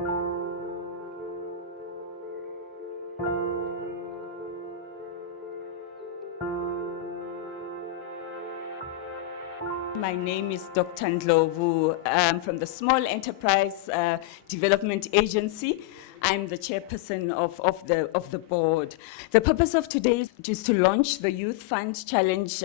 My name is Dr. Ndlovu. I'm from the Small Enterprise Development Agency. I'm the chairperson of the board. The purpose of today is to launch the Youth Fund Challenge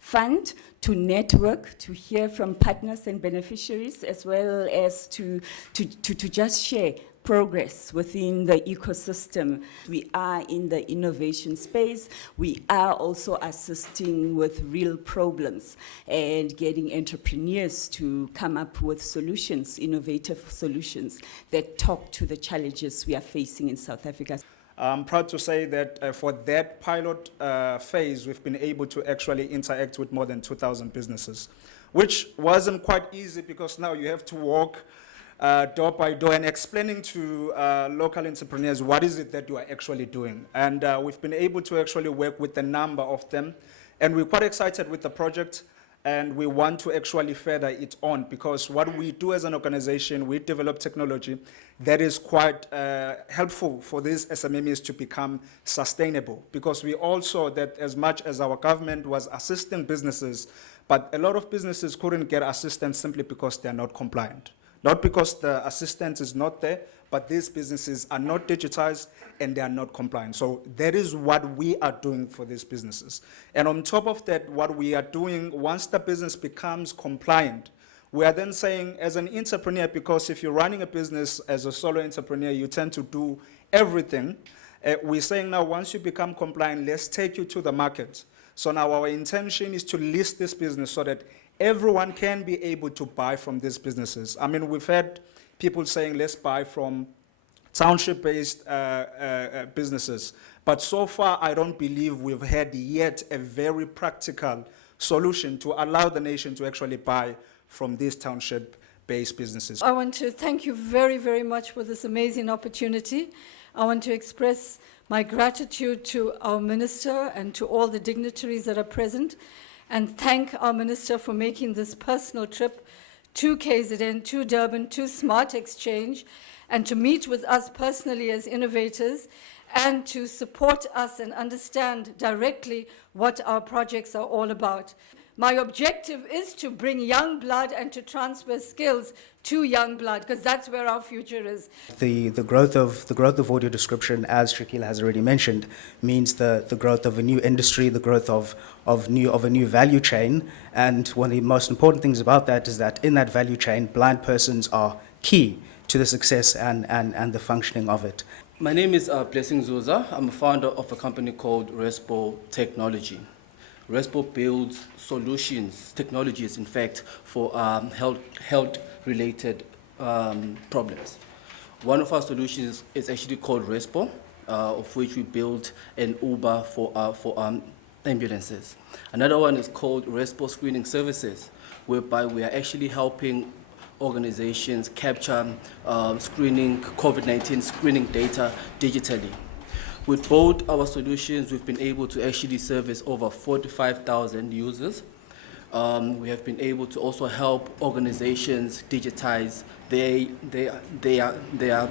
Fund, to network, to hear from partners and beneficiaries, as well as to just share progress within the ecosystem. We are in the innovation space. We are also assisting with real problems and getting entrepreneurs to come up with solutions, innovative solutions that talk to the challenges we are facing in South Africa. I'm proud to say that for that pilot phase, we've been able to actually interact with more than 2,000 businesses, which wasn't quite easy because now you have to walk door by door and explaining to local entrepreneurs what is it that you are actually doing. And we've been able to actually work with a number of them. And we're quite excited with the project, and we want to actually further it on, because what we do as an organization, we develop technology that is quite helpful for these SMMEs to become sustainable, because we also that as much as our government was assisting businesses, but a lot of businesses couldn't get assistance simply because they're not compliant. Not because the assistance is not there, but these businesses are not digitized and they are not compliant. So that is what we are doing for these businesses. And on top of that, what we are doing, once the business becomes compliant, we are then saying as an entrepreneur, because if you're running a business as a solo entrepreneur, you tend to do everything. We're saying now, once you become compliant, let's take you to the market. So now our intention is to list this business so that everyone can be able to buy from these businesses. I mean, we've had people saying, let's buy from township-based businesses. But so far, I don't believe we've had yet a very practical solution to allow the nation to actually buy from these township-based businesses. I want to thank you very, very much for this amazing opportunity. I want to express my gratitude to our minister and to all the dignitaries that are present, and thank our minister for making this personal trip to KZN, to Durban, to Smart Exchange, and to meet with us personally as innovators, and to support us and understand directly what our projects are all about. My objective is to bring young blood and to transfer skills to young blood, because that's where our future is. The growth of audio description, as Shakila has already mentioned, means the growth of a new industry, the growth of a new value chain. And one of the most important things about that is that in that value chain, blind persons are key to the success and the functioning of it. My name is Blessing Zuza. I'm a founder of a company called Respo Technology. Respo builds solutions, technologies, in fact, for health-related problems. One of our solutions is actually called Respo, of which we built an Uber for ambulances. Another one is called Respo Screening Services, whereby we are actually helping organizations capture COVID-19 screening data digitally. With both our solutions, we've been able to actually service over 45,000 users. We have been able to also help organizations digitize their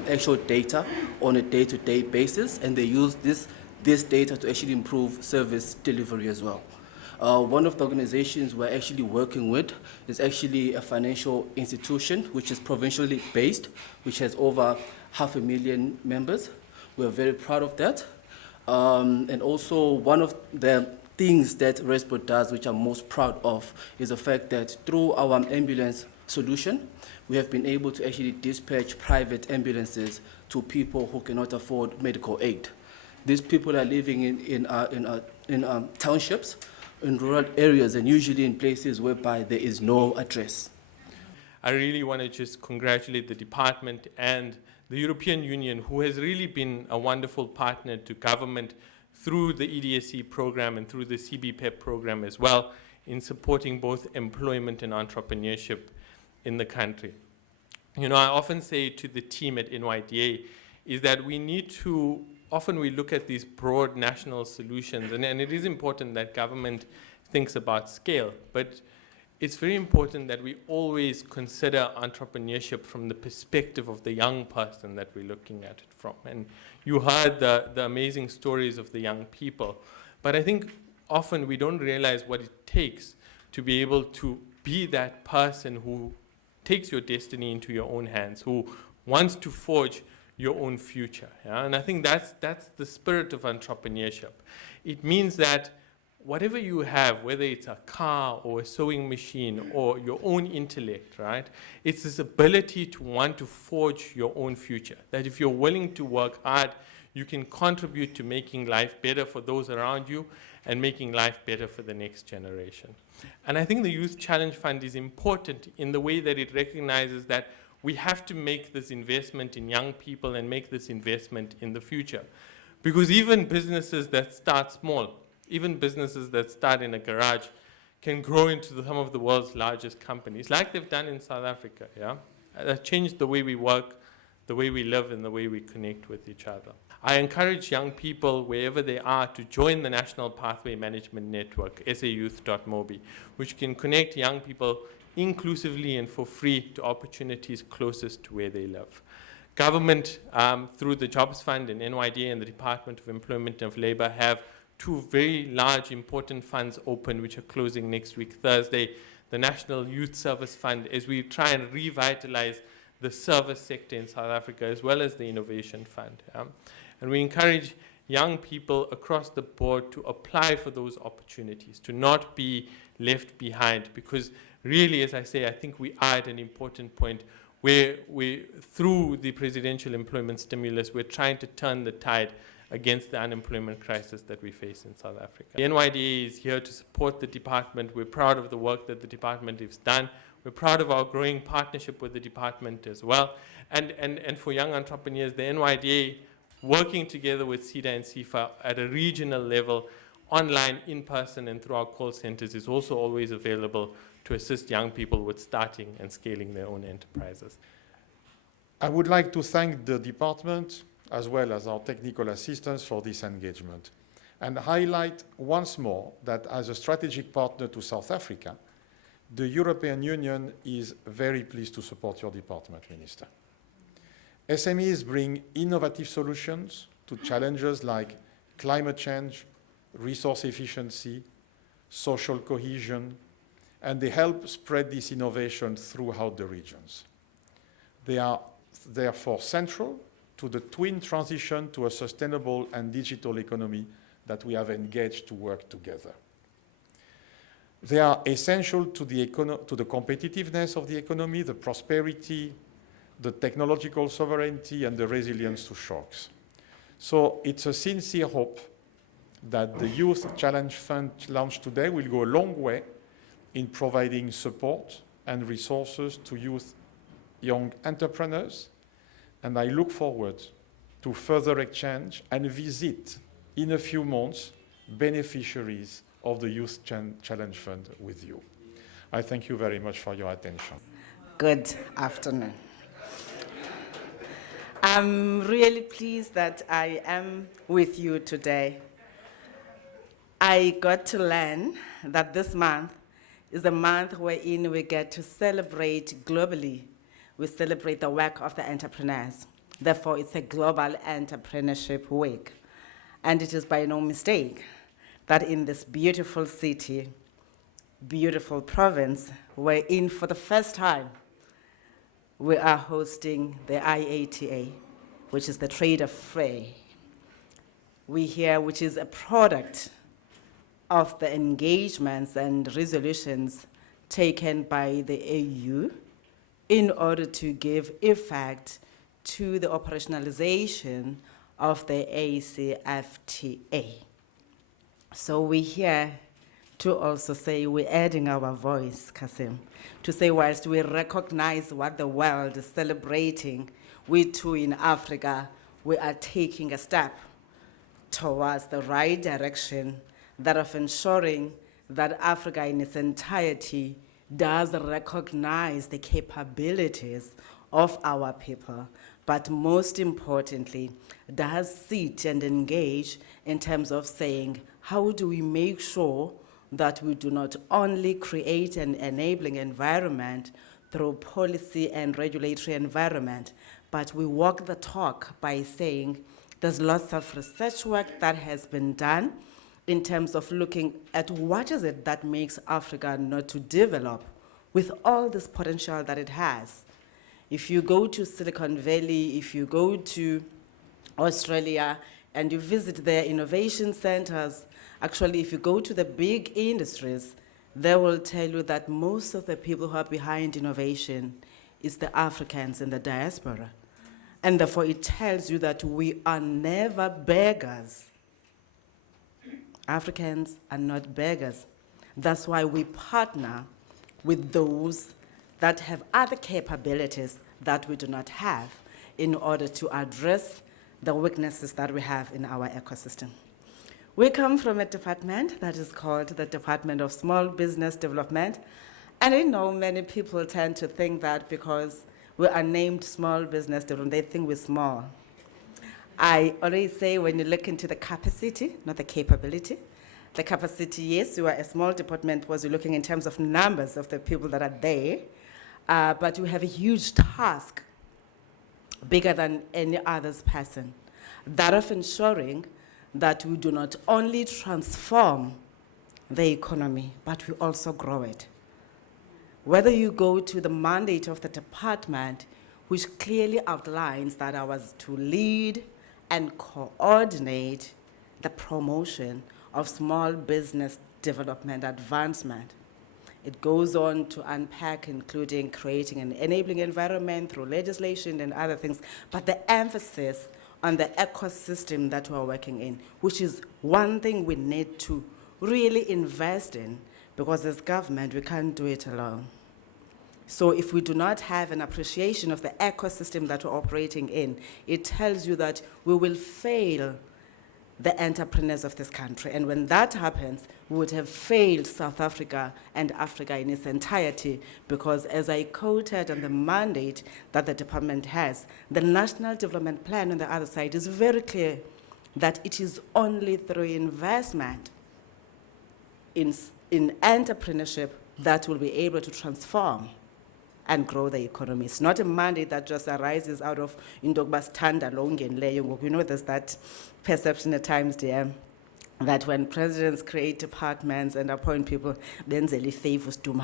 actual data on a day-to-day basis, and they use this data to actually improve service delivery as well. One of the organizations we're actually working with is actually a financial institution, which is provincially based, which has over 500,000 members. We're very proud of that. And also one of the things that Respo does, which I'm most proud of, is the fact that through our ambulance solution, we have been able to actually dispatch private ambulances to people who cannot afford medical aid. These people are living in townships, in rural areas, and usually in places whereby there is no address. I really want to just congratulate the department and the European Union, who has really been a wonderful partner to government through the EDSC program and through the CBPEP program as well, in supporting both employment and entrepreneurship in the country. You know, I often say to the team at NYDA is that we need to, often we look at these broad national solutions, and it is important that government thinks about scale, but it's very important that we always consider entrepreneurship from the perspective of the young person that we're looking at it from. And you heard the amazing stories of the young people. But I think often we don't realize what it takes to be able to be that person who takes your destiny into your own hands, who wants to forge your own future. Yeah? And I think that's the spirit of entrepreneurship. It means that whatever you have, whether it's a car or a sewing machine or your own intellect, right? It's this ability to want to forge your own future. That if you're willing to work hard, you can contribute to making life better for those around you and making life better for the next generation. And I think the Youth Challenge Fund is important in the way that it recognizes that we have to make this investment in young people and make this investment in the future. Because even businesses that start small, even businesses that start in a garage, can grow into some of the world's largest companies, like they've done in South Africa, yeah? That changed the way we work, the way we live, and the way we connect with each other. I encourage young people, wherever they are, to join the National Pathway Management Network, sayouth.mobi, which can connect young people inclusively and for free to opportunities closest to where they live. Government, through the Jobs Fund and NYDA and the Department of Employment and Labor, have two very large, important funds open, which are closing next week, Thursday. The National Youth Service Fund, as we try and revitalize the service sector in South Africa, as well as the Innovation Fund. And we encourage young people across the board to apply for those opportunities, to not be left behind, because really, as I say, I think we are at an important point where through the presidential employment stimulus, we're trying to turn the tide against the unemployment crisis that we face in South Africa. The NYDA is here to support the department. We're proud of the work that the department has done. We're proud of our growing partnership with the department as well. And for young entrepreneurs, the NYDA, working together with CEDA and CIFA at a regional level, online, in person, and through our call centers, is also always available to assist young people with starting and scaling their own enterprises. I would like to thank the department as well as our technical assistants for this engagement and highlight once more that as a strategic partner to South Africa, the European Union is very pleased to support your department, Minister. SMEs bring innovative solutions to challenges like climate change, resource efficiency, social cohesion, and they help spread this innovation throughout the regions. They are therefore central to the twin transition to a sustainable and digital economy that we have engaged to work together. They are essential to the competitiveness of the economy, the prosperity, the technological sovereignty, and the resilience to shocks. So it's a sincere hope that the Youth Challenge Fund launched today will go a long way in providing support and resources to youth young entrepreneurs, and I look forward to further exchange and visit in a few months beneficiaries of the Youth Challenge Fund with you. I thank you very much for your attention. Good afternoon. I'm really pleased that I am with you today. I got to learn that this month is a month wherein we get to celebrate globally. We celebrate the work of the entrepreneurs. Therefore, it's a global entrepreneurship week. And it is by no mistake that in this beautiful city, beautiful province, wherein for the first time, we are hosting the IATA, which is the Trader Fair. We here, which is a product of the engagements and resolutions taken by the AU in order to give effect to the operationalization of the ACFTA. So we're here to also say we're adding our voice, Kasim, to say whilst we recognize what the world is celebrating, we too in Africa, we are taking a step towards the right direction, that of ensuring that Africa in its entirety does recognize the capabilities of our people, but most importantly, does sit and engage in terms of saying, how do we make sure that we do not only create an enabling environment through policy and regulatory environment, but we walk the talk by saying there's lots of research work that has been done in terms of looking at what is it that makes Africa not to develop with all this potential that it has. If you go to Silicon Valley, if you go to Australia and you visit their innovation centers, actually if you go to the big industries, they will tell you that most of the people who are behind innovation is the Africans in the diaspora. And therefore it tells you that we are never beggars. Africans are not beggars. That's why we partner with those that have other capabilities that we do not have in order to address the weaknesses that we have in our ecosystem. We come from a department that is called the Department of Small Business Development, and I know many people tend to think that because we are named Small Business Development, they think we're small. I always say when you look into the capacity, not the capability, the capacity, yes, you are a small department because you're looking in terms of numbers of the people that are there, but we have a huge task, bigger than any other's person, that of ensuring that we do not only transform the economy, but we also grow it. Whether you go to the mandate of the department, which clearly outlines that I was to lead and coordinate the promotion of small business development advancement. It goes on to unpack, including creating an enabling environment through legislation and other things, but the emphasis on the ecosystem that we're working in, which is one thing we need to really invest in, because as government, we can't do it alone. So if we do not have an appreciation of the ecosystem that we're operating in, it tells you that we will fail the entrepreneurs of this country. And when that happens, we would have failed South Africa and Africa in its entirety, because as I quoted on the mandate that the department has, the National Development Plan on the other side is very clear that it is only through investment in entrepreneurship that will be able to transform and grow the economy. It's not a mandate that just arises out of Indogba's Tanda Longen Leyo. You know, there's that perception at times, dear, that when presidents create departments and appoint people, then they favors to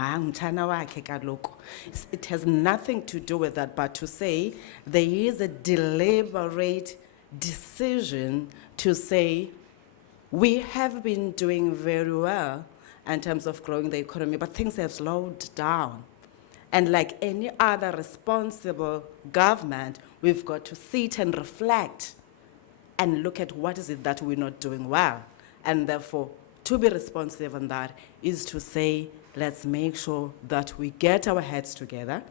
it has nothing to do with that, but to say there is a deliberate decision to say we have been doing very well in terms of growing the economy, but things have slowed down. And like any other responsible government, we've got to sit and reflect and look at what is it that we're not doing well. And therefore, to be responsive on that is to say, let's make sure that we get our heads together,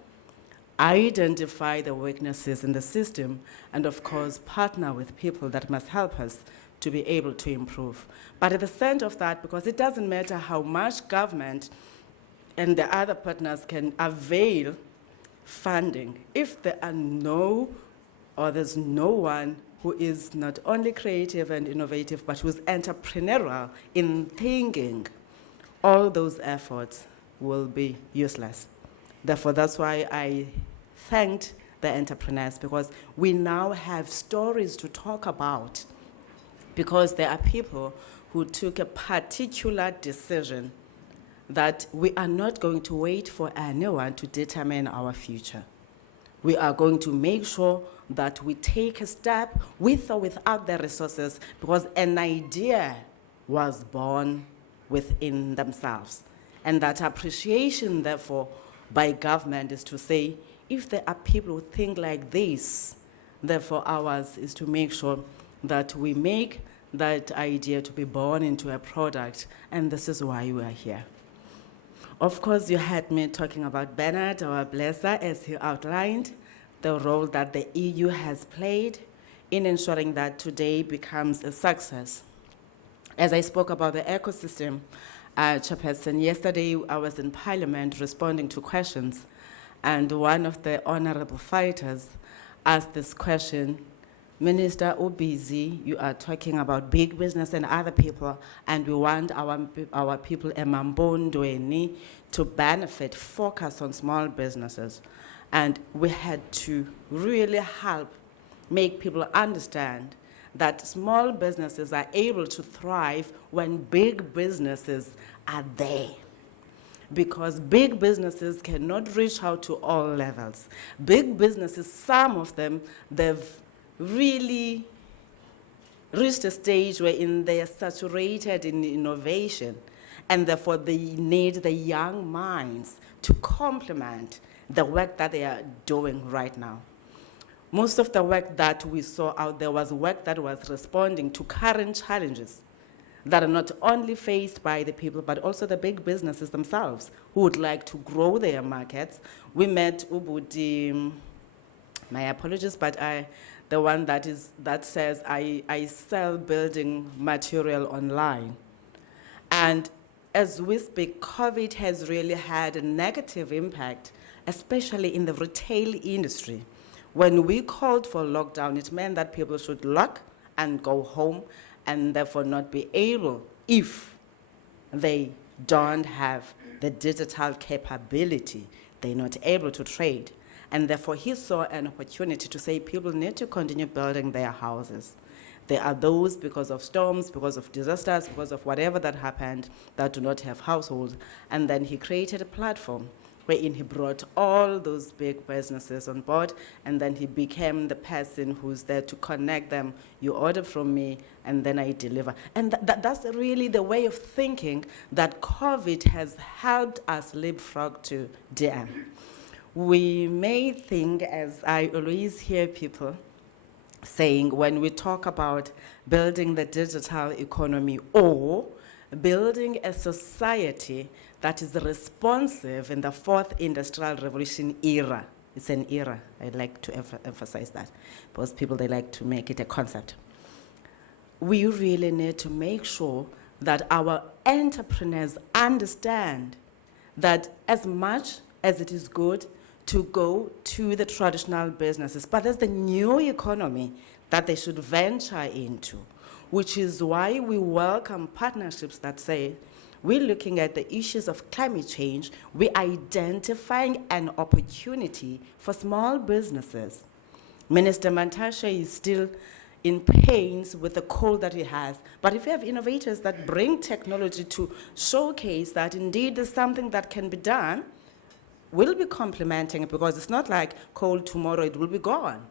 identify the weaknesses in the system, and of course, partner with people that must help us to be able to improve. But at the center of that, because it doesn't matter how much government and the other partners can avail funding, if there are there's no one who is not only creative and innovative, but who's entrepreneurial in thinking, all those efforts will be useless. Therefore, that's why I thanked the entrepreneurs, because we now have stories to talk about, because there are people who took a particular decision that we are not going to wait for anyone to determine our future. We are going to make sure that we take a step with or without the resources, because an idea was born within themselves. And that appreciation, therefore, by government is to say, if there are people who think like this, therefore ours is to make sure that we make that idea to be born into a product, and this is why we are here. Of course, you had me talking about Bernard, our blesser, as he outlined the role that the EU has played in ensuring that today becomes a success. As I spoke about the ecosystem, Chairperson, yesterday I was in Parliament responding to questions, and one of the honorable fighters asked this question Minister Obizi, you are talking about big business and other people, and we want our people emambondweni to benefit, focus on small businesses. And we had to really help make people understand that small businesses are able to thrive when big businesses are there. Because big businesses cannot reach out to all levels. Big businesses, some of them, they've really reached a stage wherein they are saturated in innovation, and therefore they need the young minds to complement the work that they are doing right now. Most of the work that we saw out there was work that was responding to current challenges that are not only faced by the people, but also the big businesses themselves who would like to grow their markets. We met Ubuti, my apologies, but the one that says I sell building material online. And as we speak, COVID has really had a negative impact, especially in the retail industry. When we called for lockdown, it meant that people should lock and go home and therefore not be able, if they don't have the digital capability, they're not able to trade. And therefore he saw an opportunity to say people need to continue building their houses. There are those, because of storms, because of disasters, because of whatever that happened, that do not have households. And then he created a platform wherein he brought all those big businesses on board, and then he became the person who's there to connect them. You order from me, and then I deliver. And that's really the way of thinking that COVID has helped us leapfrog to DM. We may think, as I always hear people saying, when we talk about building the digital economy or building a society that is responsive in the fourth industrial revolution era. It's an era. I'd like to emphasize that, because people, they like to make it a concept. We really need to make sure that our entrepreneurs understand that as much as it is good to go to the traditional businesses, but there's the new economy that they should venture into, which is why we welcome partnerships that say, we're looking at the issues of climate change, we're identifying an opportunity for small businesses. Minister Mantashe is still in pains with the coal that he has, but if you have innovators that bring technology to showcase that indeed there's something that can be done, we'll be complementing it, because it's not like coal tomorrow, it will be gone.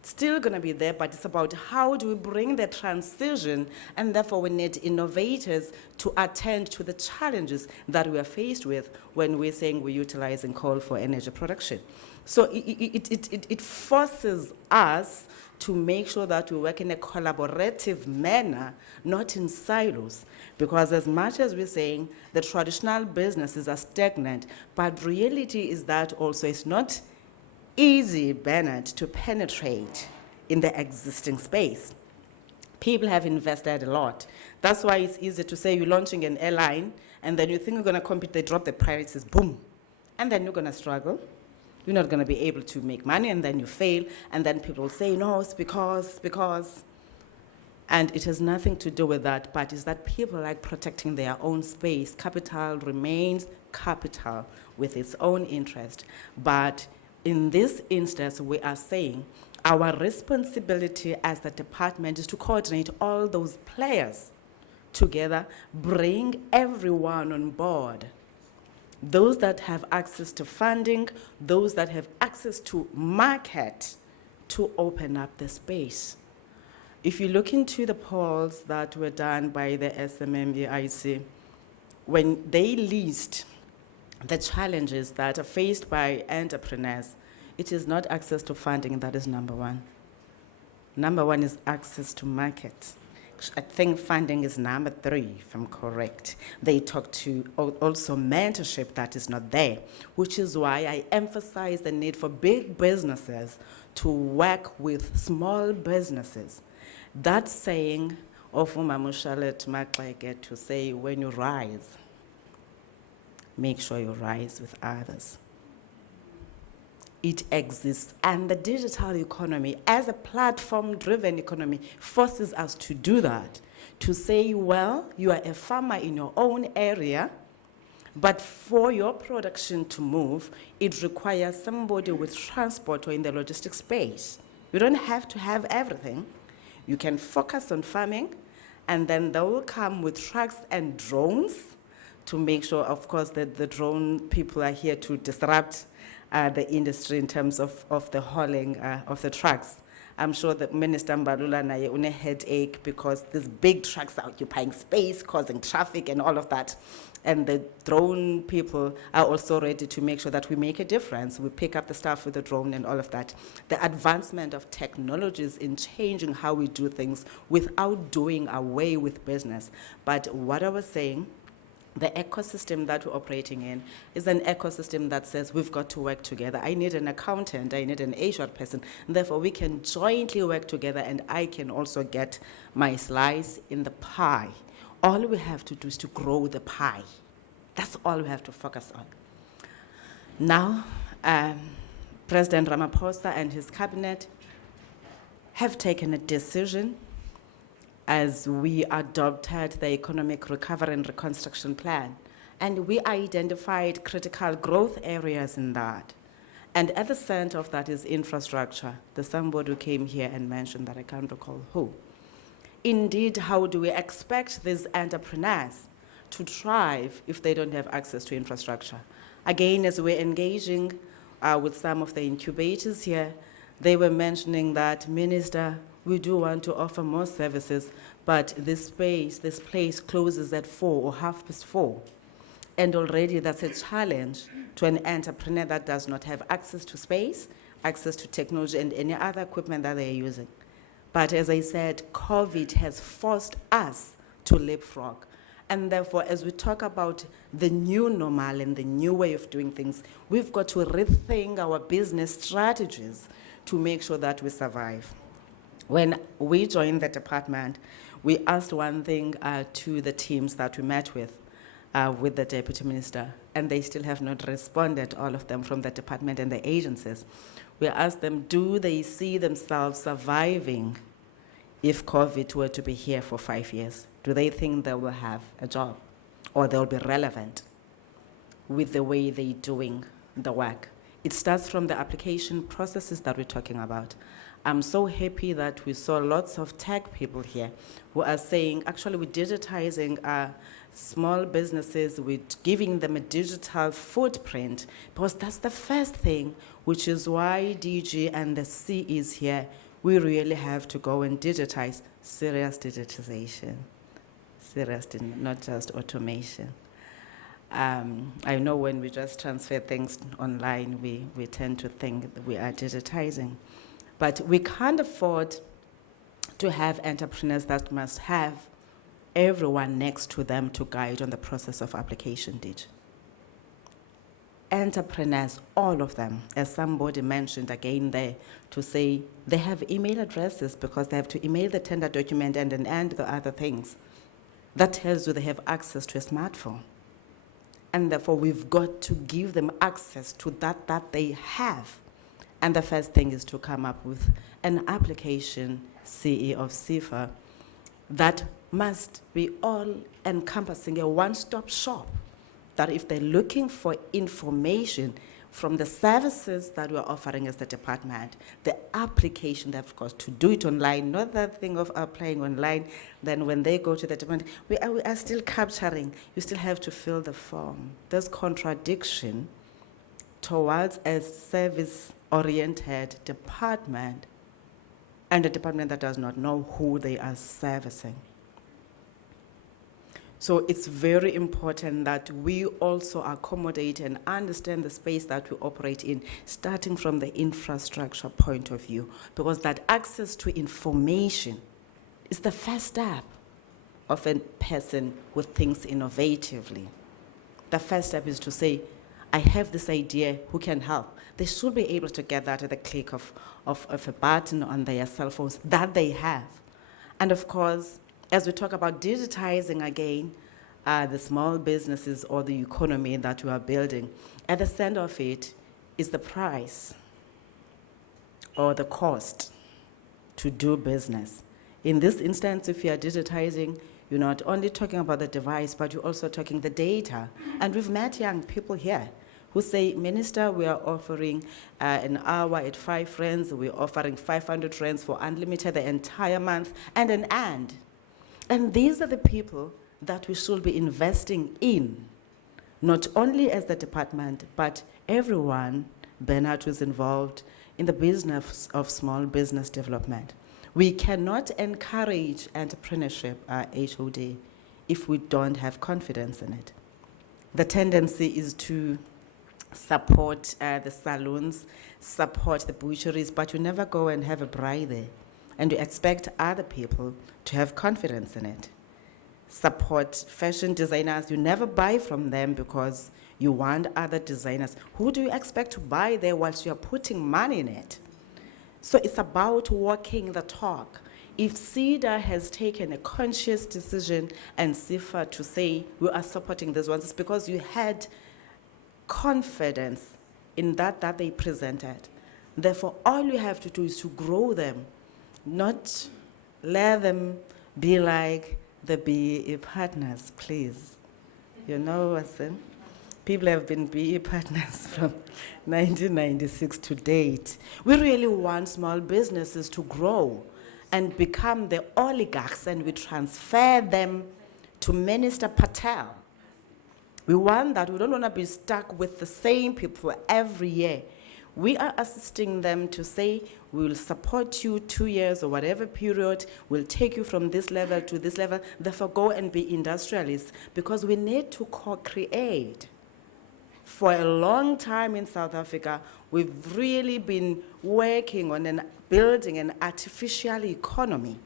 Still going to be there, but it's about how do we bring the transition, and therefore we need innovators to attend to the challenges that we are faced with when we're saying we're utilizing coal for energy production. So it forces us to make sure that we work in a collaborative manner, not in silos. Because as much as we're saying the traditional businesses are stagnant, but reality is that also it's not easy, Bernard, to penetrate in the existing space. People have invested a lot. That's why it's easy to say you're launching an airline, and then you think you're going to compete, they drop the prices, boom. And then you're going to struggle. You're not going to be able to make money, and then you fail, and then people will say, no, it's because. And it has nothing to do with that, but it's that people like protecting their own space. Capital remains capital with its own interest. But in this instance, we are saying our responsibility as the department is to coordinate all those players together, bring everyone on board. Those that have access to funding, those that have access to market, to open up the space. If you look into the polls that were done by the SMMEIC, when they list the challenges that are faced by entrepreneurs, it is not access to funding that is number one. Number one is access to market. I think funding is number 3, if I'm correct. They talk to also mentorship that is not there, which is why I emphasize the need for big businesses to work with small businesses. That saying of Umamushalet Maklege to say, when you rise, make sure you rise with others. it exists. And the digital economy, as a platform-driven economy, forces us to do that, to say, well, you are a farmer in your own area, but for your production to move, it requires somebody with transport or in the logistics space. You don't have to have everything. You can focus on farming, and then they will come with trucks and drones to make sure, of course, that the drone people are here to disrupt the industry in terms of the hauling of the trucks. I'm sure that Minister Mbalula naye une headache because these big trucks are occupying space, causing traffic and all of that. And the drone people are also ready to make sure that we make a difference. We pick up the stuff with the drone and all of that. The advancement of technologies in changing how we do things without doing away with business. But what I was saying, the ecosystem that we're operating in is an ecosystem that says we've got to work together. I need an accountant, I need an HR person. Therefore, we can jointly work together, and I can also get my slice in the pie. All we have to do is to grow the pie. That's all we have to focus on. Now, President Ramaphosa and his cabinet have taken a decision as we adopted the Economic Recovery and Reconstruction Plan. And we identified critical growth areas in that. And at the center of that is infrastructure. There's somebody who came here and mentioned that, I can't recall who. Indeed, how do we expect these entrepreneurs to thrive if they don't have access to infrastructure? Again, as we're engaging with some of the incubators here, they were mentioning that, Minister, we do want to offer more services, but this place closes at 4 or 4:30. And already that's a challenge to an entrepreneur that does not have access to space, access to technology, and any other equipment that they're using. But as I said, COVID has forced us to leapfrog. And therefore, as we talk about the new normal and the new way of doing things, we've got to rethink our business strategies to make sure that we survive. When we joined the department, we asked one thing to the teams that we met with the Deputy Minister, and they still have not responded, all of them from the department and the agencies. We asked them, do they see themselves surviving if COVID were to be here for 5 years? Do they think they will have a job or they'll be relevant with the way they're doing the work? It starts from the application processes that we're talking about. I'm so happy that we saw lots of tech people here who are saying, actually, we're digitizing small businesses, we're giving them a digital footprint, because that's the first thing, which is why DG and the C is here. We really have to go and digitize, serious digitization, not just automation. I know when we just transfer things online, we tend to think that we are digitizing. But we can't afford to have entrepreneurs that must have everyone next to them to guide on the process of application, DG. Entrepreneurs, all of them, as somebody mentioned again there, to say they have email addresses because they have to email the tender document and the other things. That tells you they have access to a smartphone. And therefore, we've got to give them access to that they have. And the first thing is to come up with an application, CE of CIFA, that must be all-encompassing, a one-stop shop, that if they're looking for information from the services that we're offering as the department, the application, of course, to do it online, not that thing of applying online, then when they go to the department, we are still capturing, you still have to fill the form. There's contradiction towards a service-oriented department and a department that does not know who they are servicing. So it's very important that we also accommodate and understand the space that we operate in, starting from the infrastructure point of view, because that access to information is the first step of a person who thinks innovatively. The first step is to say, I have this idea, who can help? They should be able to get that at the click of a button on their cell phones that they have. And of course, as we talk about digitizing again, the small businesses or the economy that we are building, at the center of it is the price. or the cost to do business. In this instance, if you are digitizing, you're not only talking about the device, but you're also talking the data. And we've met young people here who say, Minister, we are offering an hour at 5 rands, we're offering 500 rands for unlimited the entire month, and an and. And these are the people that we should be investing in, not only as the department, but everyone, Bernard, who's involved in the business of small business development. We cannot encourage entrepreneurship, HOD, if we don't have confidence in it. The tendency is to support the saloons, support the butcheries, but you never go and have a braai there. And you expect other people to have confidence in it. Support fashion designers, you never buy from them because you want other designers. Who do you expect to buy there whilst you're putting money in it? So it's about walking the talk. If CEDA has taken a conscious decision and CIFA to say we are supporting these ones, it's because you had confidence in that they presented. Therefore, all you have to do is to grow them, not let them be like the BE partners, please. You know what's in? People have been BE partners from 1996 to date. We really want small businesses to grow and become the oligarchs, and we transfer them to Minister Patel. We want that. We don't want to be stuck with the same people every year. We are assisting them to say, we will support you 2 years or whatever period, we'll take you from this level to this level, therefore go and be industrialists, because we need to co-create. For a long time in South Africa, we've really been working on building an artificial economy.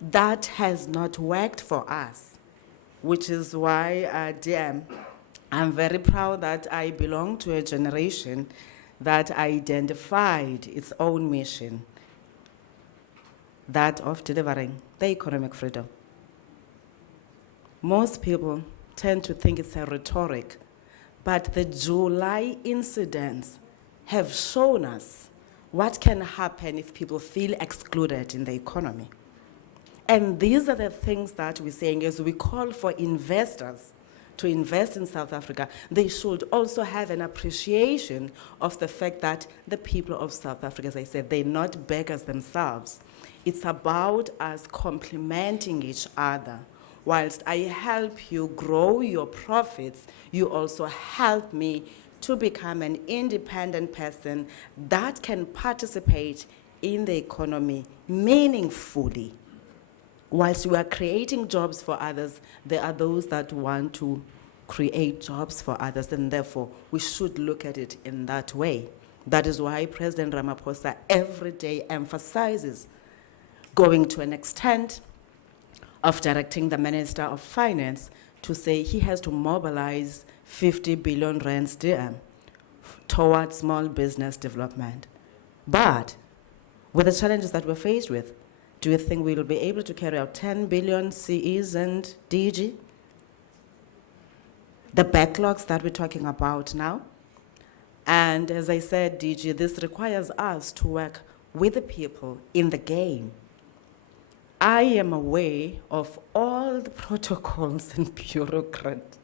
That has not worked for us, which is why, dear, I'm very proud that I belong to a generation that identified its own mission, that of delivering the economic freedom. Most people tend to think it's a rhetoric, but the July incidents have shown us what can happen if people feel excluded in the economy. And these are the things that we're saying as we call for investors to invest in South Africa. They should also have an appreciation of the fact that the people of South Africa, as I said, they're not beggars themselves. It's about us complementing each other. Whilst I help you grow your profits, you also help me to become an independent person that can participate in the economy meaningfully. Whilst we are creating jobs for others, there are those that want to create jobs for others, and therefore we should look at it in that way. That is why President Ramaphosa every day emphasizes going to an extent of directing the Minister of Finance to say he has to mobilize 50 billion rands DM towards small business development. But with the challenges that we're faced with, do you think we will be able to carry out 10 billion CEs and DG? The backlogs that we're talking about now. And as I said, DG, this requires us to work with the people in the game. I am aware of all the protocols and bureaucrats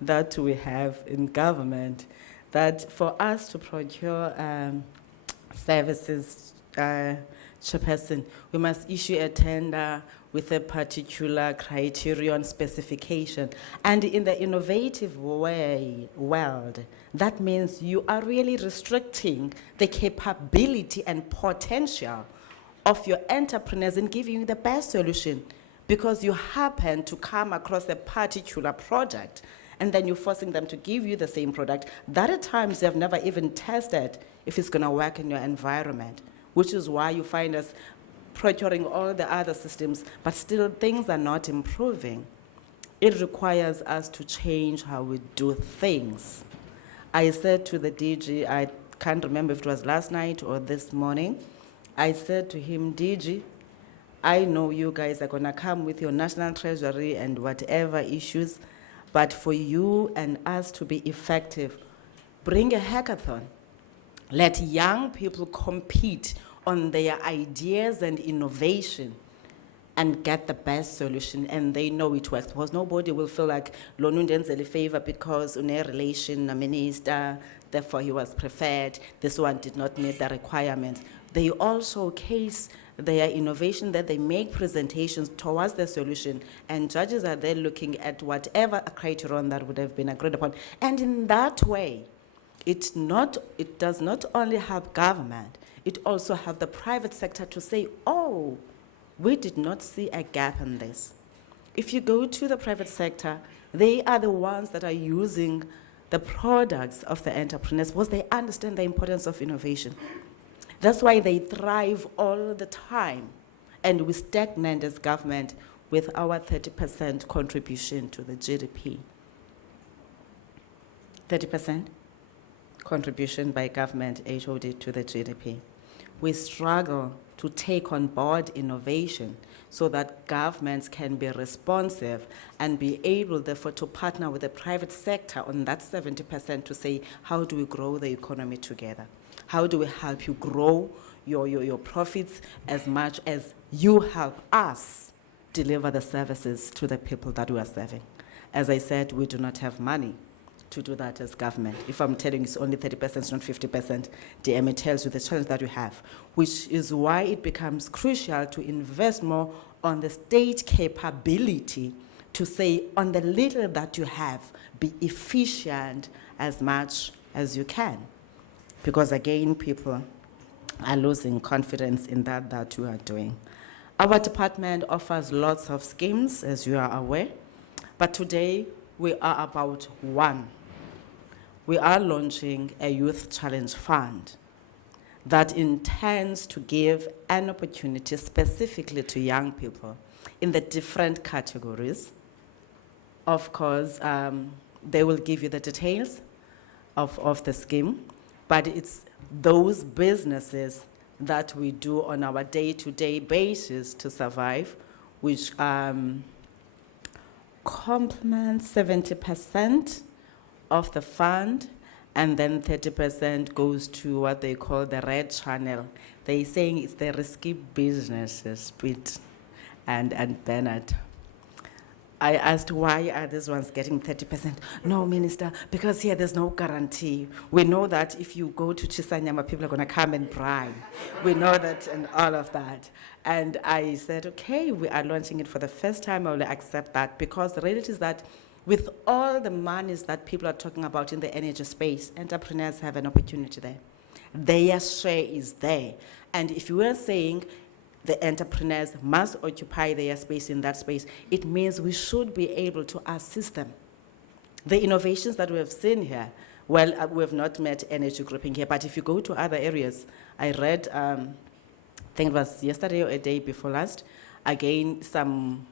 that we have in government, that for us to procure services, Chairperson, we must issue a tender with a particular criterion specification. And in the innovative world, that means you are really restricting the capability and potential of your entrepreneurs in giving you the best solution, because you happen to come across a particular project and then you're forcing them to give you the same product that at times they've never even tested if it's going to work in your environment, which is why you find us procuring all the other systems, but still things are not improving. It requires us to change how we do things. I said to the DG, I can't remember if it was last night or this morning, I said to him, DG, I know you guys are going to come with your national treasury and whatever issues, but for you and us to be effective, bring a hackathon. let young people compete on their ideas and innovation and get the best solution, and they know it works, because nobody will feel like Lonundens a favor because in a relation, a minister, therefore he was preferred, this one did not meet the requirements. They also case their innovation, that they make presentations towards the solution, and judges are there looking at whatever criterion that would have been agreed upon. And in that way, it does not only help government, it also helps the private sector to say, oh, we did not see a gap in this. If you go to the private sector, they are the ones that are using the products of the entrepreneurs because they understand the importance of innovation. That's why they thrive all the time. And we stagnate as government with our 30% contribution to the GDP. 30% contribution by government HOD to the GDP. We struggle to take on board innovation so that governments can be responsive and be able, therefore, to partner with the private sector on that 70% to say, how do we grow the economy together? How do we help you grow your profits as much as you help us deliver the services to the people that we are serving? As I said, we do not have money to do that as government. If I'm telling you it's only 30%, it's not 50%, DMA tells you the challenge that we have, which is why it becomes crucial to invest more on the state capability to say, on the little that you have, be efficient as much as you can. Because again, people are losing confidence in that we are doing. Our department offers lots of schemes, as you are aware, but today we are about one. We are launching a Youth Challenge Fund that intends to give an opportunity specifically to young people in the different categories. Of course, they will give you the details of the scheme, but it's those businesses that we do on our day-to-day basis to survive, which complements 70% of the fund, and then 30% goes to what they call the red channel. They're saying it's the risky businesses, Pete and Bernard. I asked, why are these ones getting 30%? No, Minister, because here there's no guarantee. We know that if you go to Chisanyama, people are going to come and bribe. We know that and all of that. And I said, okay, we are launching it for the first time. I will accept that, because the reality is that with all the monies that people are talking about in the energy space, entrepreneurs have an opportunity there. Their share is there. And if you are saying the entrepreneurs must occupy their space in that space, it means we should be able to assist them. The innovations that we have seen here, well, we have not met energy grouping here, but if you go to other areas, I read, I think it was yesterday or a day before last, again, some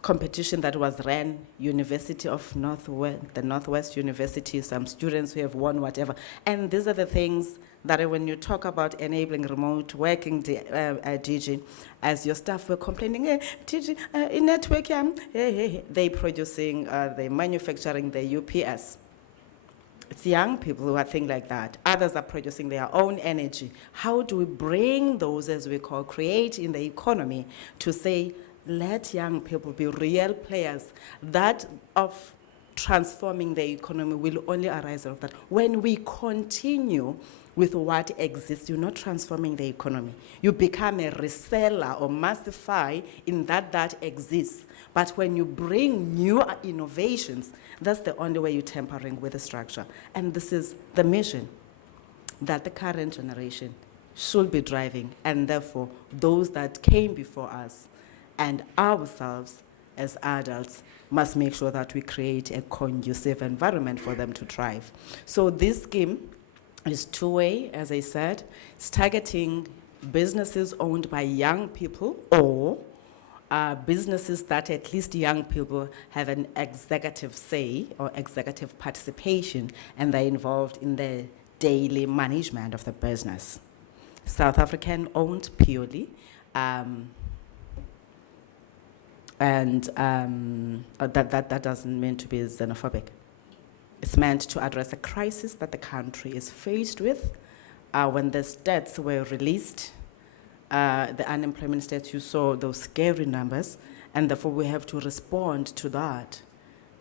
competition that was ran, University of the Northwest University, some students who have won whatever. And these are the things that when you talk about enabling remote working, DG, as your staff were complaining, hey, DG, in network, they producing, they manufacturing the UPS. It's young people who are thinking like that. Others are producing their own energy. How do we bring those, as we call, create in the economy to say, let young people be real players? That of transforming the economy will only arise out of that. When we continue with what exists, you're not transforming the economy. You become a reseller or massify in that exists. But when you bring new innovations, that's the only way you're tampering with the structure. And this is the mission that the current generation should be driving, and therefore those that came before us and ourselves as adults must make sure that we create a conducive environment for them to thrive. So this scheme is two-way, as I said. It's targeting businesses owned by young people or businesses that at least young people have an executive say or executive participation, and they're involved in the daily management of the business. South African owned purely, that doesn't mean to be xenophobic. It's meant to address a crisis that the country is faced with, when the stats were released, the unemployment stats, you saw those scary numbers, and therefore we have to respond to that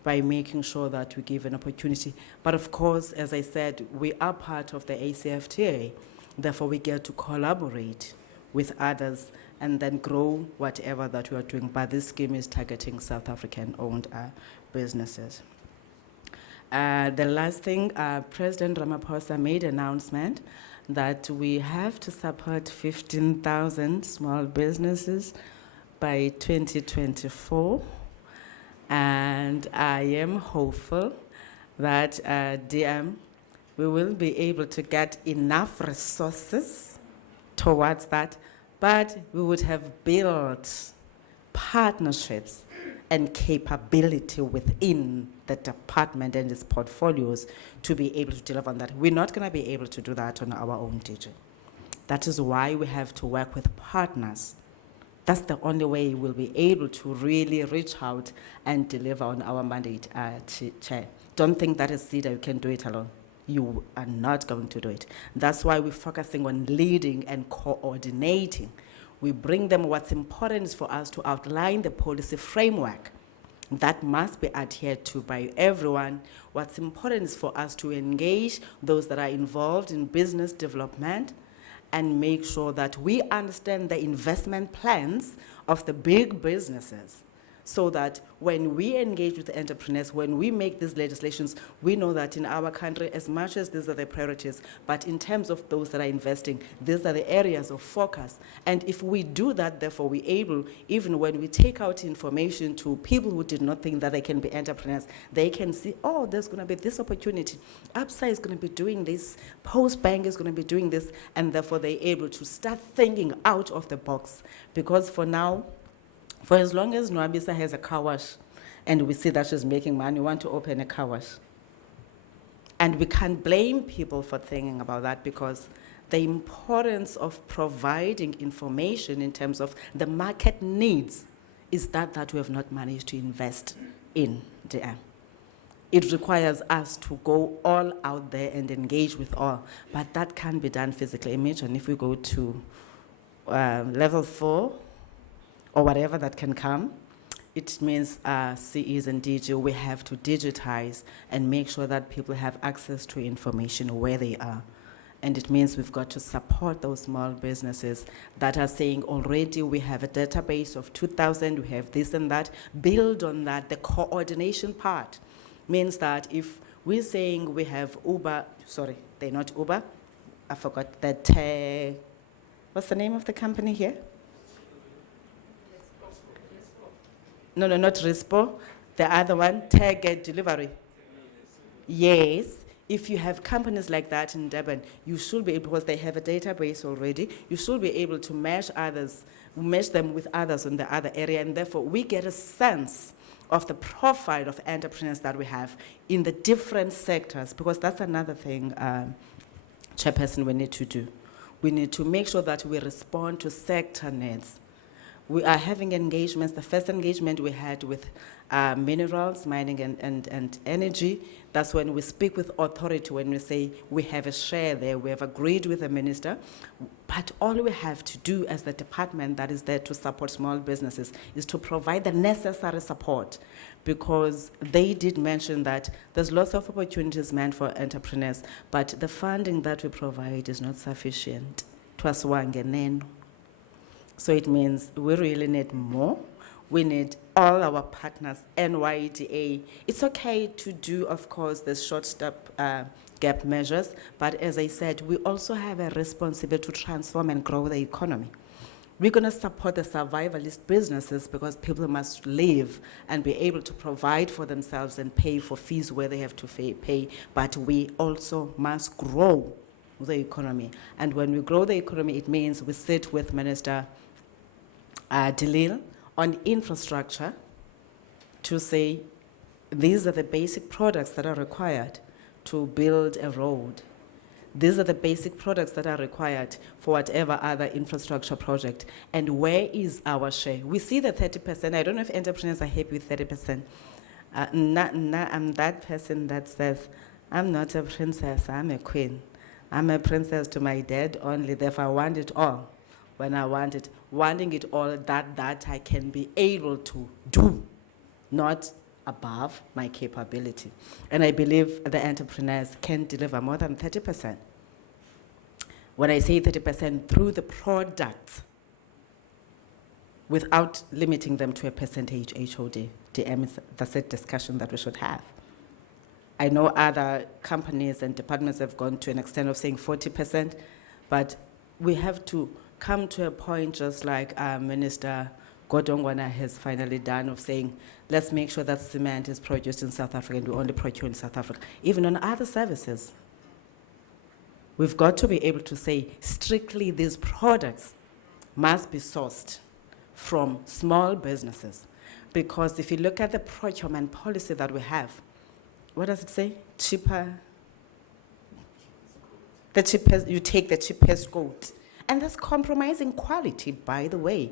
by making sure that we give an opportunity. But of course, as I said, we are part of the ACFTA, therefore we get to collaborate with others and then grow whatever that we are doing. But this scheme is targeting South African-owned businesses. The last thing, President Ramaphosa made an announcement that we have to support 15,000 small businesses by 2024. And I am hopeful that DM, we will be able to get enough resources towards that, but we would have built partnerships and capability within the department and its portfolios to be able to deliver on that. We're not going to be able to do that on our own, DJ. That is why we have to work with partners. That's the only way we'll be able to really reach out and deliver on our mandate, Chair. Don't think that as CEDA you can do it alone. You are not going to do it. That's why we're focusing on leading and coordinating. We bring them what's important is for us to outline the policy framework that must be adhered to by everyone. What's important is for us to engage those that are involved in business development and make sure that we understand the investment plans of the big businesses, so that when we engage with the entrepreneurs, when we make these legislations, we know that in our country, as much as these are the priorities, but in terms of those that are investing, these are the areas of focus. And if we do that, therefore, we're able, even when we take out information to people who did not think that they can be entrepreneurs, they can see, oh, there's going to be this opportunity. Absa is going to be doing this. Postbank is going to be doing this. And therefore, they're able to start thinking out of the box. Because for now, for as long as Nwabisa has a car wash and we see that she's making money, we want to open a car wash. And we can't blame people for thinking about that, because the importance of providing information in terms of the market needs is that we have not managed to invest in DM. It requires us to go all out there and engage with all, but that can be done physically. Imagine if we go to level 4, or whatever that can come, it means CEs and DG, we have to digitize and make sure that people have access to information where they are. And it means we've got to support those small businesses that are saying already we have a database of 2,000, we have this and that. Build on that. The coordination part means that if we're saying we have Uber, sorry, they're not Uber, I forgot that, what's the name of the company here? No, not Rispo. The other one, Target Delivery. Yes, if you have companies like that in Durban, you should be able, because they have a database already, you should be able to match them with others in the other area, and therefore we get a sense of the profile of entrepreneurs that we have in the different sectors, because that's another thing, Chairperson, we need to do. We need to make sure that we respond to sector needs. We are having engagements. The first engagement we had with minerals, mining and energy, that's when we speak with authority, when we say we have a share there, we have agreed with the minister, but all we have to do as the department that is there to support small businesses is to provide the necessary support, because they did mention that there's lots of opportunities meant for entrepreneurs, but the funding that we provide is not sufficient. So it means we really need more. We need all our partners, NYDA. It's okay to do, of course, the short-stop gap measures, but as I said, we also have a responsibility to transform and grow the economy. We're going to support the survivalist businesses, because people must live and be able to provide for themselves and pay for fees where they have to pay, but we also must grow the economy. And when we grow the economy, it means we sit with Minister Delil on infrastructure to say these are the basic products that are required to build a road. These are the basic products that are required for whatever other infrastructure project. And where is our share? We see the 30%. I don't know if entrepreneurs are happy with 30%. I'm that person that says, I'm not a princess, I'm a queen. I'm a princess to my dad only, therefore I want it all. When I want it, wanting it all, that I can be able to do, not above my capability. And I believe the entrepreneurs can deliver more than 30%. When I say 30% through the products, without limiting them to a percentage HOD, that's a discussion that we should have. I know other companies and departments have gone to an extent of saying 40%, but we have to come to a point, just like Minister Godongwana has finally done, of saying, let's make sure that cement is produced in South Africa and we only procure in South Africa. Even on other services, we've got to be able to say, strictly these products must be sourced from small businesses. Because if you look at the procurement policy that we have, what does it say? Cheaper. The cheapest, you take the cheapest goat. And that's compromising quality, by the way.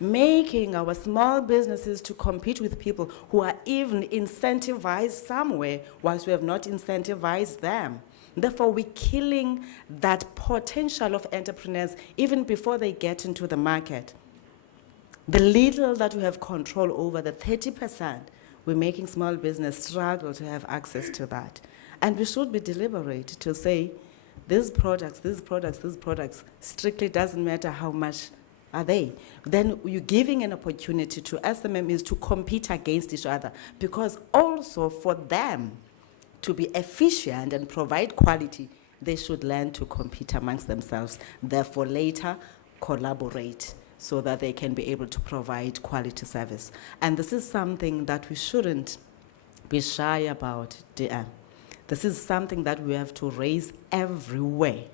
Making our small businesses to compete with people who are even incentivized somewhere, whilst we have not incentivized them. Therefore, we're killing that potential of entrepreneurs even before they get into the market. The little that we have control over, the 30%, we're making small business struggle to have access to that. And we should be deliberate to say, these products, strictly doesn't matter how much are they. Then you're giving an opportunity to SMMEs to compete against each other, because also for them to be efficient and provide quality, they should learn to compete amongst themselves, therefore later collaborate so that they can be able to provide quality service. And this is something that we shouldn't be shy about, DM. This is something that we have to raise everywhere,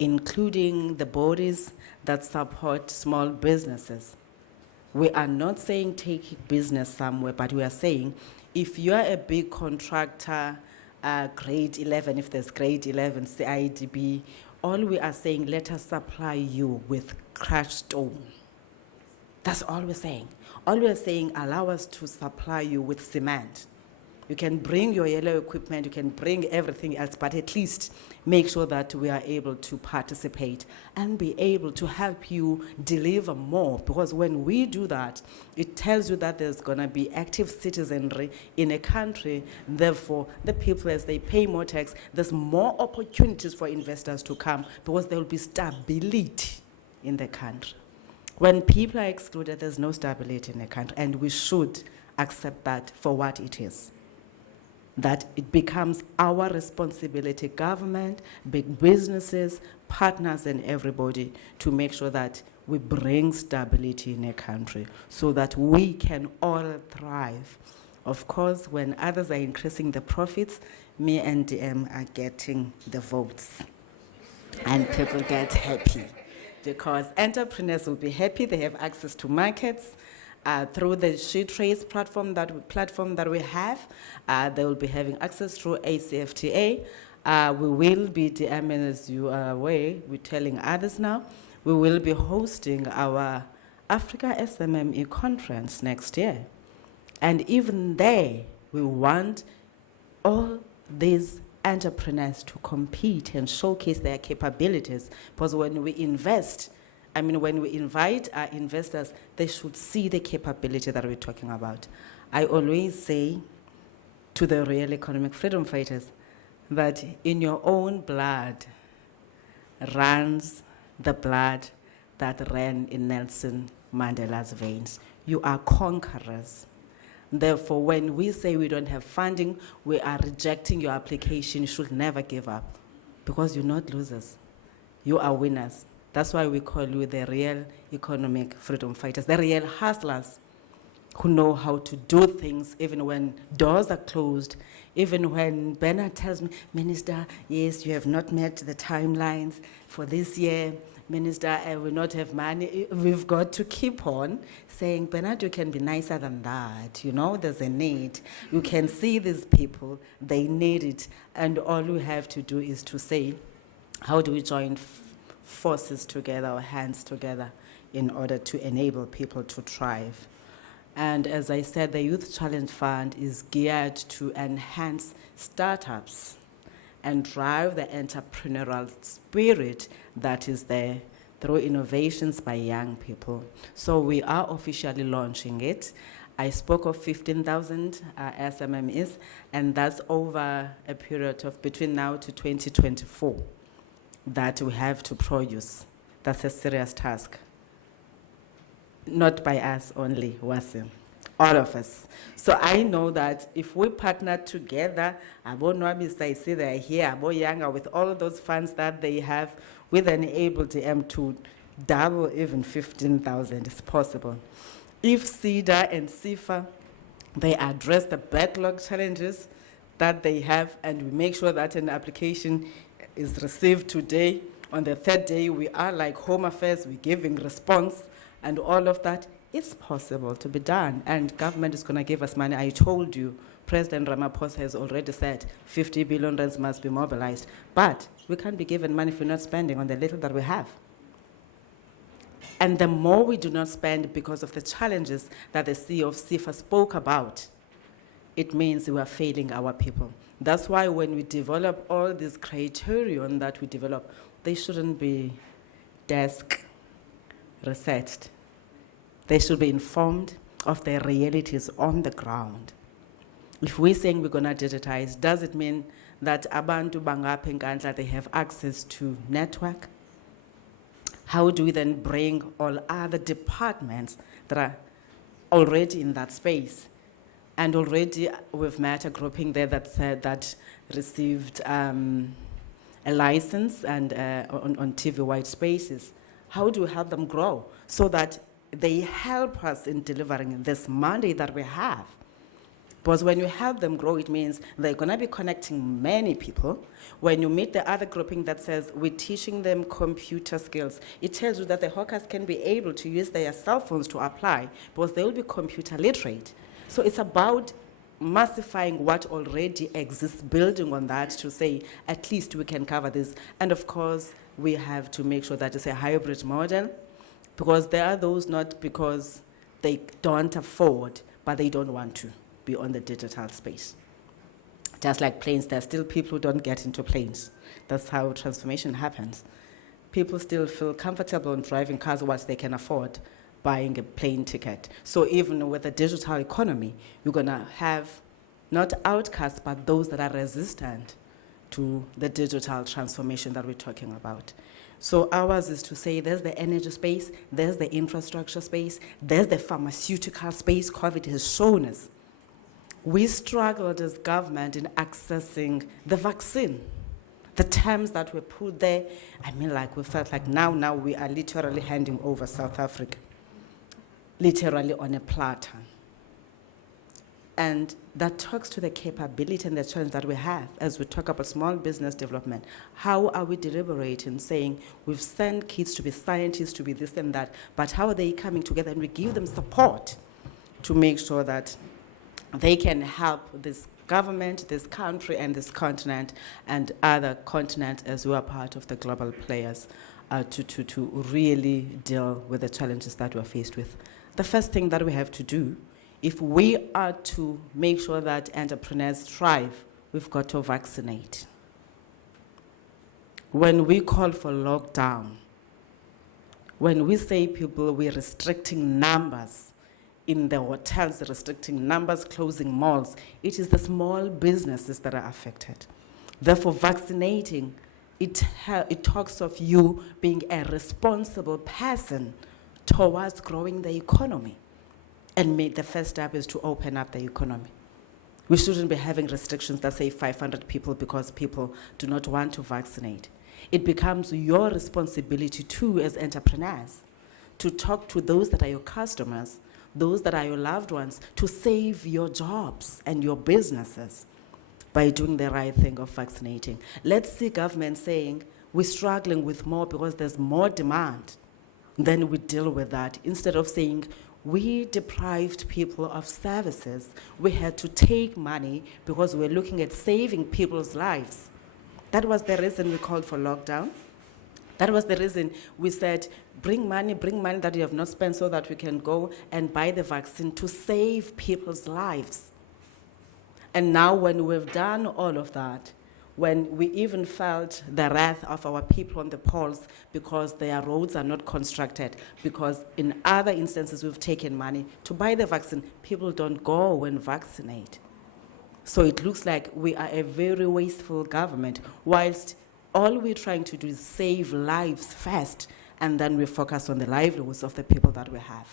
including the bodies that support small businesses. We are not saying take business somewhere, but we are saying if you are a big contractor, grade 11, if there's grade 11, CIDB, all we are saying, let us supply you with crushed stone. That's all we're saying. All we're saying, allow us to supply you with cement. You can bring your yellow equipment, you can bring everything else, but at least make sure that we are able to participate and be able to help you deliver more. Because when we do that, it tells you that there's going to be active citizenry in a country. Therefore, the people, as they pay more tax, there's more opportunities for investors to come, because there will be stability in the country. When people are excluded, there's no stability in the country, and we should accept that for what it is. That it becomes our responsibility, government, big businesses, partners, and everybody, to make sure that we bring stability in a country so that we can all thrive. Of course, when others are increasing the profits, me and DM are getting the votes. And people get happy because entrepreneurs will be happy, they have access to markets. Through the SheTrace platform that we have, they will be having access through ACFTA. We will be, DMing, as you are aware, we're telling others now, we will be hosting our Africa SMME conference next year. And even there, we want all these entrepreneurs to compete and showcase their capabilities, because when we invest, when we invite our investors, they should see the capability that we're talking about. I always say to the real economic freedom fighters that in your own blood runs the blood that ran in Nelson Mandela's veins. You are conquerors. Therefore, when we say we don't have funding, we are rejecting your application. You should never give up, because you're not losers. You are winners. That's why we call you the real economic freedom fighters, the real hustlers who know how to do things even when doors are closed, even when Bernard tells me, Minister, yes, you have not met the timelines for this year. Minister, I will not have money. We've got to keep on saying, Bernard, you can be nicer than that. You know, there's a need. You can see these people, they need it. And all we have to do is to say, how do we join forces together or hands together in order to enable people to thrive? And as I said, the Youth Challenge Fund is geared to enhance startups and drive the entrepreneurial spirit that is there through innovations by young people. So we are officially launching it. I spoke of 15,000 SMMEs, and that's over a period of between now to 2024 that we have to produce. That's a serious task. Not by us only, Wasim. All of us. So I know that if we partner together, Abo Nwabisa, I see they're here, Abo Yanga, with all of those funds that they have, we've enabled them to double even 15,000. It's possible. If CEDA and CIFA, they address the backlog challenges that they have, and we make sure that an application is received today, on the third day, we are like Home Affairs, we're giving response, and all of that, it's possible to be done. And government is going to give us money. I told you, President Ramaphosa has already said 50 billion rands must be mobilized. But we can't be given money if we're not spending on the little that we have. And the more we do not spend because of the challenges that the CEO of CIFA spoke about, it means we are failing our people. That's why when we develop all this criterion that we develop, they shouldn't be desk researched. They should be informed of the realities on the ground. If we're saying we're going to digitize, does it mean that abantu bangapha enkandla, they have access to network? How do we then bring all other departments that are already in that space? And already we've met a grouping there that said that received a license and on TV white spaces. How do we help them grow so that they help us in delivering this mandate that we have? Because when you help them grow, it means they're going to be connecting many people. When you meet the other grouping that says we're teaching them computer skills, it tells you that the hawkers can be able to use their cell phones to apply because they will be computer literate. So it's about massifying what already exists, building on that to say, at least we can cover this. And of course, we have to make sure that it's a hybrid model, because there are those not because they don't afford, but they don't want to be on the digital space. Just like planes, there are still people who don't get into planes. That's how transformation happens. People still feel comfortable in driving cars once they can afford buying a plane ticket. So even with the digital economy, you're going to have not outcasts, but those that are resistant to the digital transformation that we're talking about. So ours is to say there's the energy space, there's the infrastructure space, there's the pharmaceutical space. COVID has shown us. We struggled as government in accessing the vaccine. The terms that were put there, I mean, like we felt like now we are literally handing over South Africa, literally on a platter. And that talks to the capability and the challenge that we have as we talk about small business development. How are we deliberating, saying we've sent kids to be scientists, to be this and that, but how are they coming together, and we give them support to make sure that they can help this government, this country, and this continent, and other continents as we are part of the global players to really deal with the challenges that we're faced with. The first thing that we have to do, if we are to make sure that entrepreneurs thrive, we've got to vaccinate. When we call for lockdown, when we say people, we're restricting numbers in the hotels, restricting numbers, closing malls, it is the small businesses that are affected. Therefore, vaccinating, it talks of you being a responsible person towards growing the economy. And the first step is to open up the economy. We shouldn't be having restrictions that say 500 people because people do not want to vaccinate. It becomes your responsibility too as entrepreneurs to talk to those that are your customers, those that are your loved ones, to save your jobs and your businesses by doing the right thing of vaccinating. Let's see government saying we're struggling with more because there's more demand. Then we deal with that instead of saying we deprived people of services. We had to take money because we're looking at saving people's lives. That was the reason we called for lockdown. That was the reason we said, bring money that you have not spent so that we can go and buy the vaccine to save people's lives. And now when we've done all of that, when we even felt the wrath of our people on the polls because their roads are not constructed, because in other instances we've taken money to buy the vaccine, people don't go and vaccinate. So it looks like we are a very wasteful government, whilst all we're trying to do is save lives first, and then we focus on the livelihoods of the people that we have.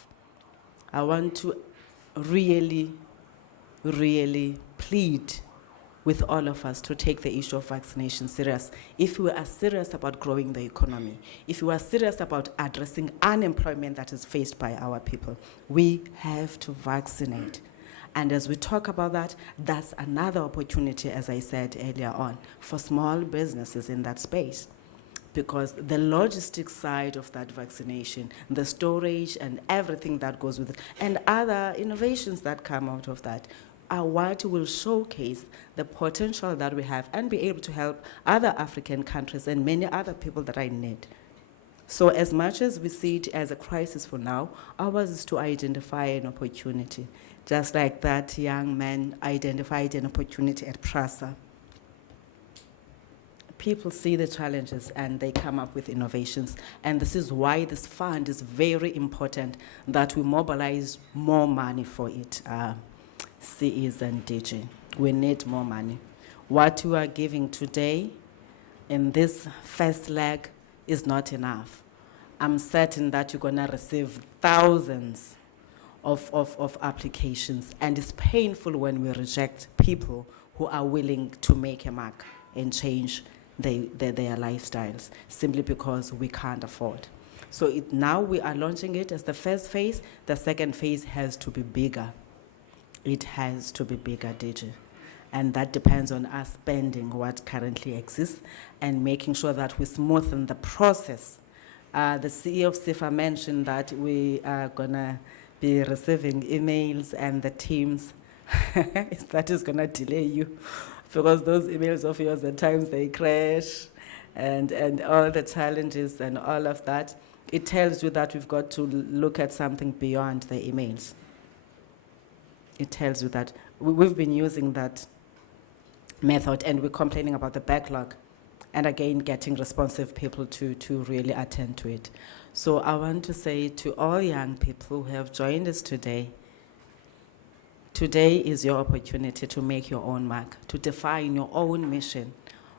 I want to really, really plead with all of us to take the issue of vaccination serious. If we are serious about growing the economy, if we are serious about addressing unemployment that is faced by our people, we have to vaccinate. And as we talk about that, that's another opportunity, as I said earlier on, for small businesses in that space. Because the logistics side of that vaccination, the storage and everything that goes with it, and other innovations that come out of that, are what will showcase the potential that we have and be able to help other African countries and many other people that are in need. So as much as we see it as a crisis for now, ours is to identify an opportunity, just like that young man identified an opportunity at PRASA. People see the challenges and they come up with innovations. And this is why this fund is very important, that we mobilize more money for it. CEs and DG. We need more money. What we are giving today in this first leg is not enough. I'm certain that you're going to receive thousands of applications, and it's painful when we reject people who are willing to make a mark and change their lifestyles simply because we can't afford. So now we are launching it as the first phase. The second phase has to be bigger. It has to be bigger, DG. And that depends on us spending what currently exists and making sure that we smoothen the process. The CEO of CIFA mentioned that we are going to be receiving emails and the teams. That is going to delay you, because those emails of yours at times they crash and all the challenges and all of that. It tells you that we've got to look at something beyond the emails. It tells you that we've been using that method and we're complaining about the backlog, and again getting responsive people to really attend to it. So I want to say to all young people who have joined us today, today is your opportunity to make your own mark, to define your own mission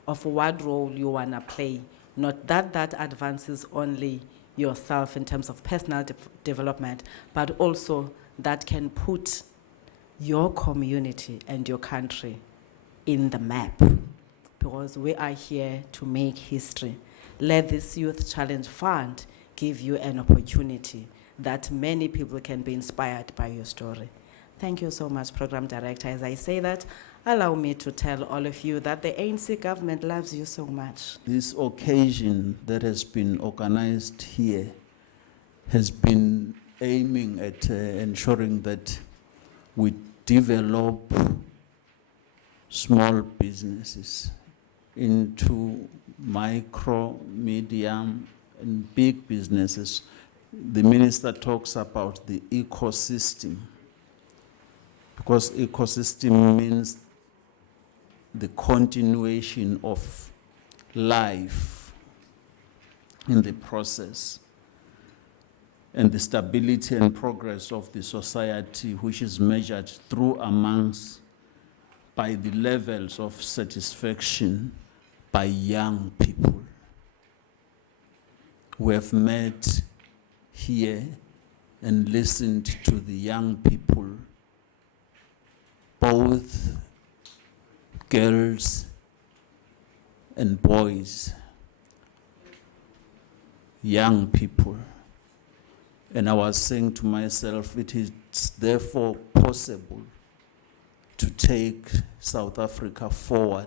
of what role you want to play, not that advances only yourself in terms of personal development, but also that can put your community and your country in the map, because we are here to make history. Let this Youth Challenge Fund give you an opportunity that many people can be inspired by your story. Thank you so much, Program Director. As I say that, allow me to tell all of you that the ANC government loves you so much. This occasion that has been organized here has been aiming at ensuring that we develop small businesses into micro, medium, and big businesses. The minister talks about the ecosystem, because ecosystem means the continuation of life in the process, and the stability and progress of the society, which is measured through amongst by the levels of satisfaction by young people. We have met here and listened to the young people, both girls and boys, young people. And I was saying to myself, it is therefore possible to take South Africa forward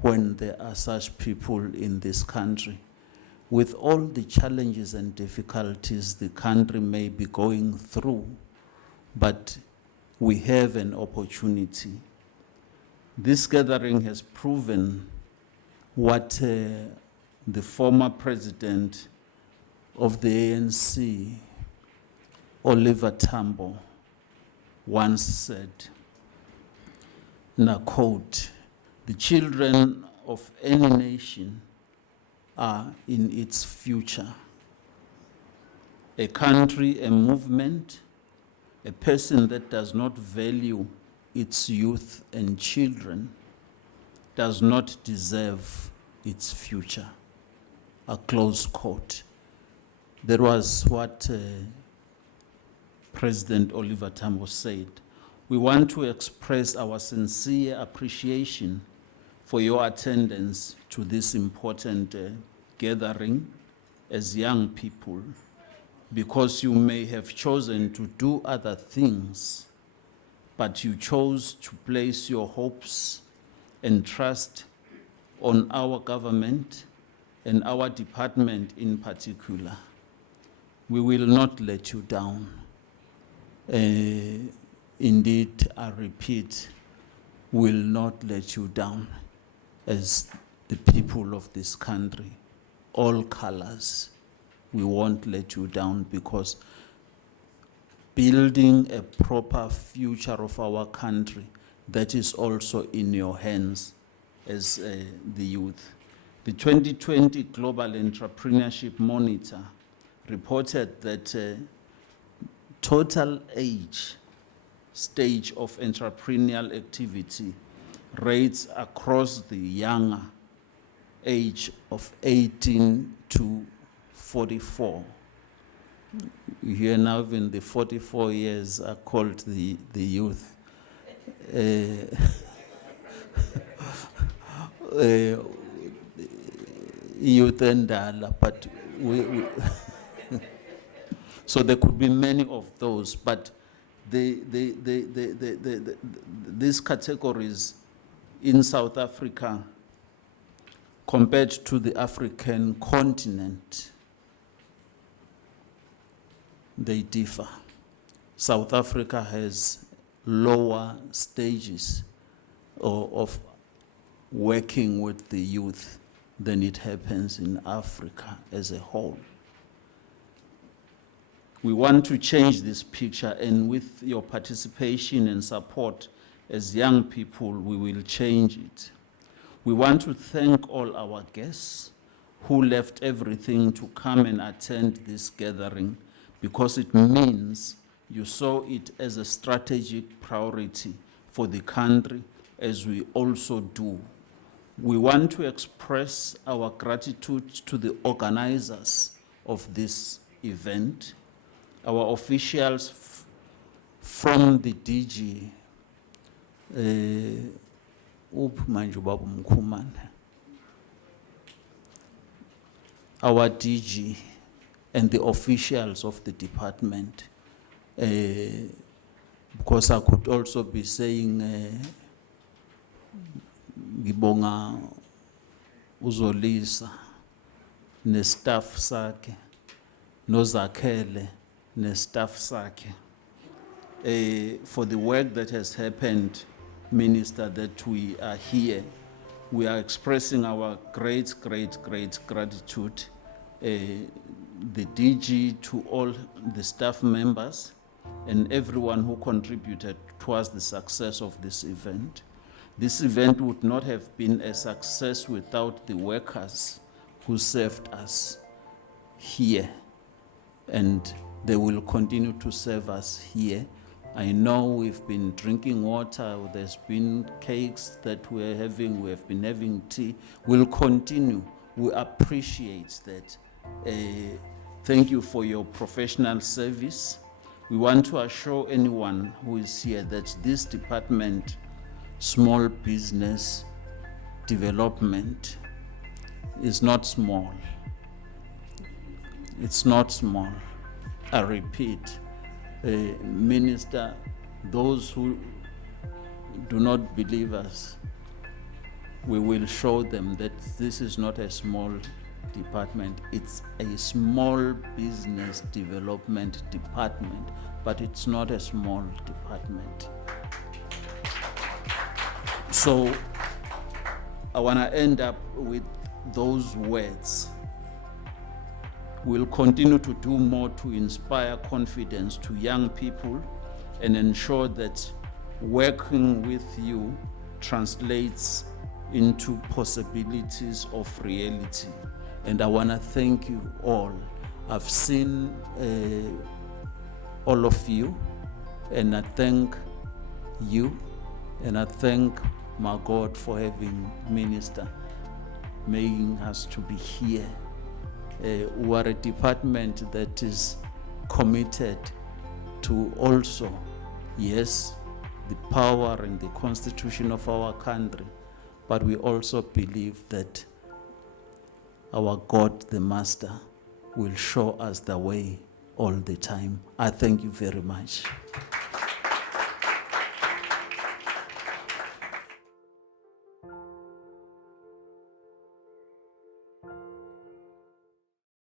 when there are such people in this country. With all the challenges and difficulties the country may be going through, but we have an opportunity. This gathering has proven what the former president of the ANC, Oliver Tambo, once said, and I quote, "The children of any nation are in its future. A country, a movement, a person that does not value its youth and children does not deserve its future. A close quote. That was what President Oliver Tambo said. We want to express our sincere appreciation for your attendance to this important gathering as young people, because you may have chosen to do other things, but you chose to place your hopes and trust on our government and our department in particular. We will not let you down. Indeed, I repeat, will not let you down as the people of this country, all colors. We won't let you down, because building a proper future of our country, that is also in your hands as the youth. The 2020 Global Entrepreneurship Monitor reported that total stage of entrepreneurial activity rates across the younger age of 18 to 44. Here now, even the 44 years are called the youth. Youth and but we so there could be many of those, but these categories in South Africa compared to the African continent, they differ. South Africa has lower stages of working with the youth than it happens in Africa as a whole. We want to change this picture, and with your participation and support as young people, we will change it. We want to thank all our guests who left everything to come and attend this gathering, because it means you saw it as a strategic priority for the country, as we also do. We want to express our gratitude to the organizers of this event, our officials from the DG, our DG and the officials of the department, because I could also be saying ngibonga uZolisa nestaff sakhe noZakhele nestaff sakhe for the work that has happened, Minister, that we are here. We are expressing our great gratitude, the DG, to all the staff members and everyone who contributed towards the success of this event. This event would not have been a success without the workers who served us here, and they will continue to serve us here. I know we've been drinking water, there's been cakes that we have been having tea. We'll continue. We appreciate that. Thank you for your professional service. We want to assure anyone who is here that this department, small business development, is not small. It's not small. I repeat, Minister, those who do not believe us, we will show them that this is not a small department. It's a small business development department, but it's not a small department. So I want to end up with those words. We'll continue to do more to inspire confidence to young people and ensure that working with you translates into possibilities of reality. And I want to thank you all. I've seen all of you, and I thank you, and I thank my God for having Minister making us to be here. We are a department that is committed to also, yes, the power and the constitution of our country, but we also believe that our God, the Master, will show us the way all the time. I thank you very much.